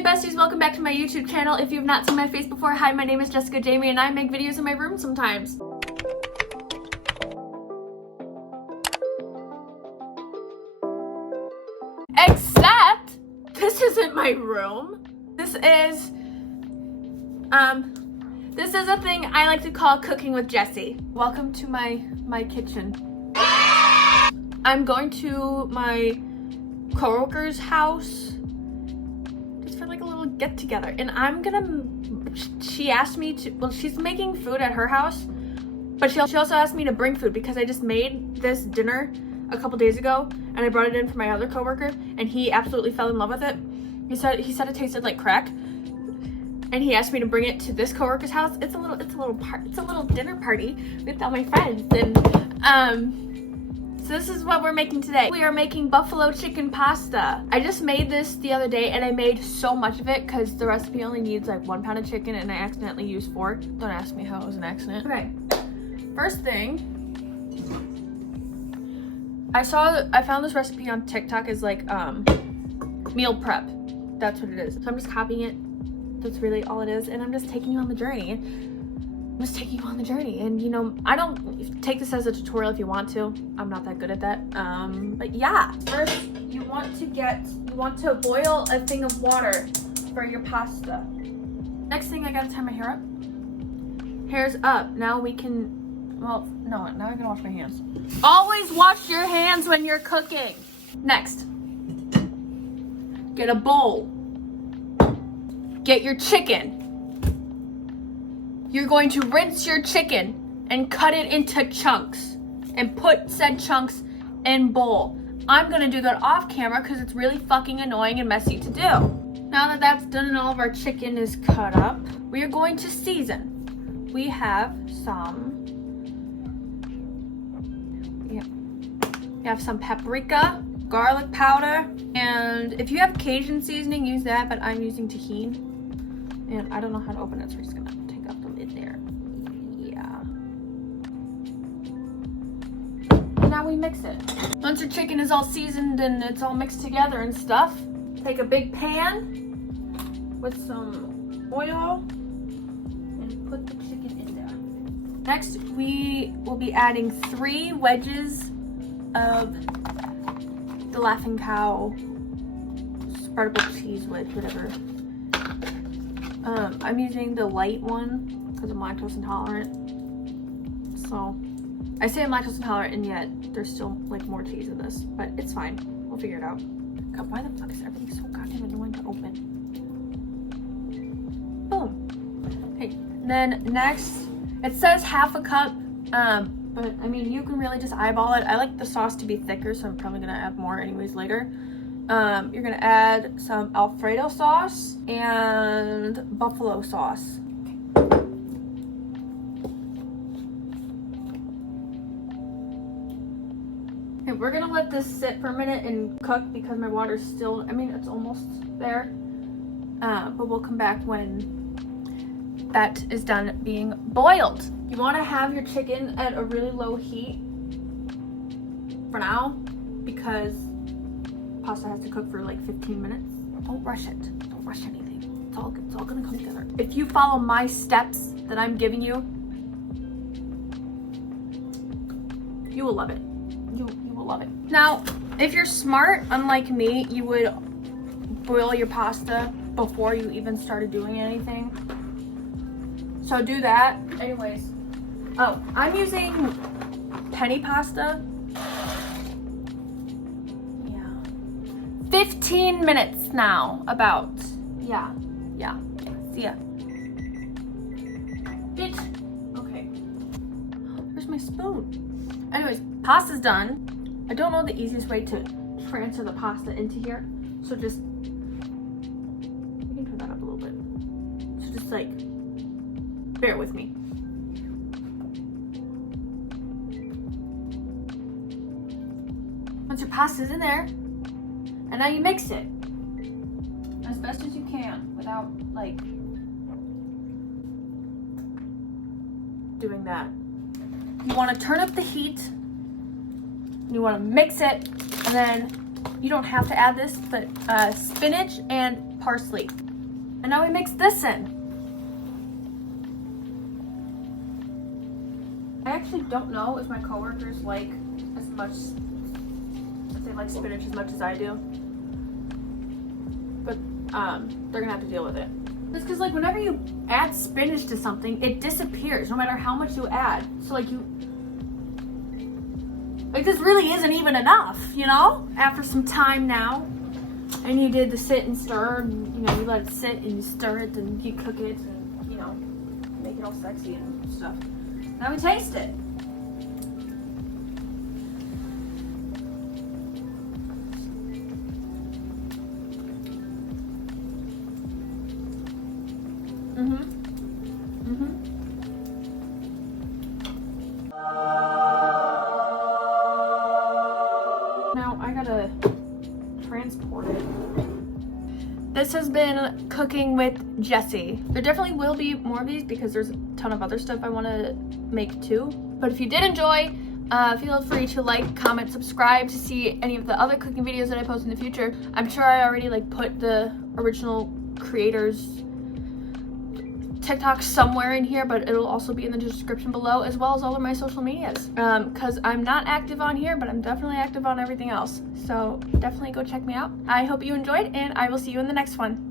Hey besties, welcome back to my YouTube channel. If you have not seen my face before, hi, my name is Jessica Jamie and I make videos in my room sometimes. Except, this isn't my room. This is a thing I like to call cooking with Jessie. Welcome to my kitchen. I'm going to my coworker's house just for like a little get together, and she asked me to, well, she's making food at her house, but she also asked me to bring food because I just made this dinner a couple days ago and I brought it in for my other coworker and he absolutely fell in love with it. He said it tasted like crack, and he asked me to bring it to this coworker's house. It's a little dinner party with all my friends, and so this is what we're making today. We are making buffalo chicken pasta. I just made this the other day and I made so much of it because the recipe only needs like 1 pound of chicken and I accidentally used 4. Don't ask me how it was an accident. Okay, first thing, I found this recipe on TikTok as like meal prep. That's what it is. So I'm just copying it. That's really all it is, and I'm just taking you on the journey. And you know, I don't take this as a tutorial if you want to. I'm not that good at that. But yeah, first you want to boil a thing of water for your pasta. Next thing, I gotta tie my hair up. Hair's up. Now we can, well, no, now I can wash my hands. Always wash your hands when you're cooking. Next, get a bowl. Get your chicken. You're going to rinse your chicken and cut it into chunks and put said chunks in bowl. I'm gonna do that off camera because it's really fucking annoying and messy to do. Now that that's done and all of our chicken is cut up, we are going to season. We have some paprika, garlic powder, and if you have Cajun seasoning, use that, but I'm using tahini. And I don't know how to open it, so we're just gonna take up the lid there. Yeah. And now we mix it. Once your chicken is all seasoned and it's all mixed together and stuff, take a big pan with some oil and put the chicken in there. Next, we will be adding 3 wedges of the Laughing Cow spreadable cheese wedge, whatever. I'm using the light one because I'm lactose intolerant. So I say I'm lactose intolerant and yet there's still like more cheese in this, but it's fine. We'll figure it out. God, why the fuck is everything so goddamn annoying to open? Boom. Okay, then next, it says half a cup, but I mean, you can really just eyeball it. I like the sauce to be thicker, so I'm probably gonna add more anyways later. You're gonna add some Alfredo sauce and buffalo sauce. Okay, we're gonna let this sit for a minute and cook because my water's still, I mean, it's almost there. But we'll come back when that is done being boiled. You wanna have your chicken at a really low heat for now because pasta has to cook for like 15 minutes. Don't rush it. Don't rush anything. It's all gonna come together. If you follow my steps that I'm giving you, you will love it. You will love it. Now, if you're smart, unlike me, you would boil your pasta before you even started doing anything. So do that. Anyways, oh, I'm using penny pasta. 15 minutes now, about. Yeah. See ya. Bitch. Okay. Where's my spoon? Anyways, pasta's done. I don't know the easiest way to transfer the pasta into here, so just, you can turn that up a little bit. So just like, bear with me. Once your pasta's in there, and now you mix it as best as you can without like doing that. You want to turn up the heat. You want to mix it, and then you don't have to add this, but spinach and parsley. And now we mix this in. I actually don't know if my coworkers like as much, if they like spinach as much as I do. But they're gonna have to deal with it. It's because like whenever you add spinach to something, it disappears no matter how much you add. So like this really isn't even enough, you know? After some time now, and you did the sit and stir, and you know, you let it sit and you stir it and you cook it and, you know, make it all sexy and stuff. Now we taste it. Now I gotta transport it. This has been Cooking with Jessie. There definitely will be more of these because there's a ton of other stuff I want to make too. But if you did enjoy, feel free to like, comment, subscribe to see any of the other cooking videos that I post in the future. I'm sure I already like put the original creators' TikTok somewhere in here, but it'll also be in the description below, as well as all of my social medias. Because I'm not active on here, but I'm definitely active on everything else. So definitely go check me out. I hope you enjoyed, and I will see you in the next one.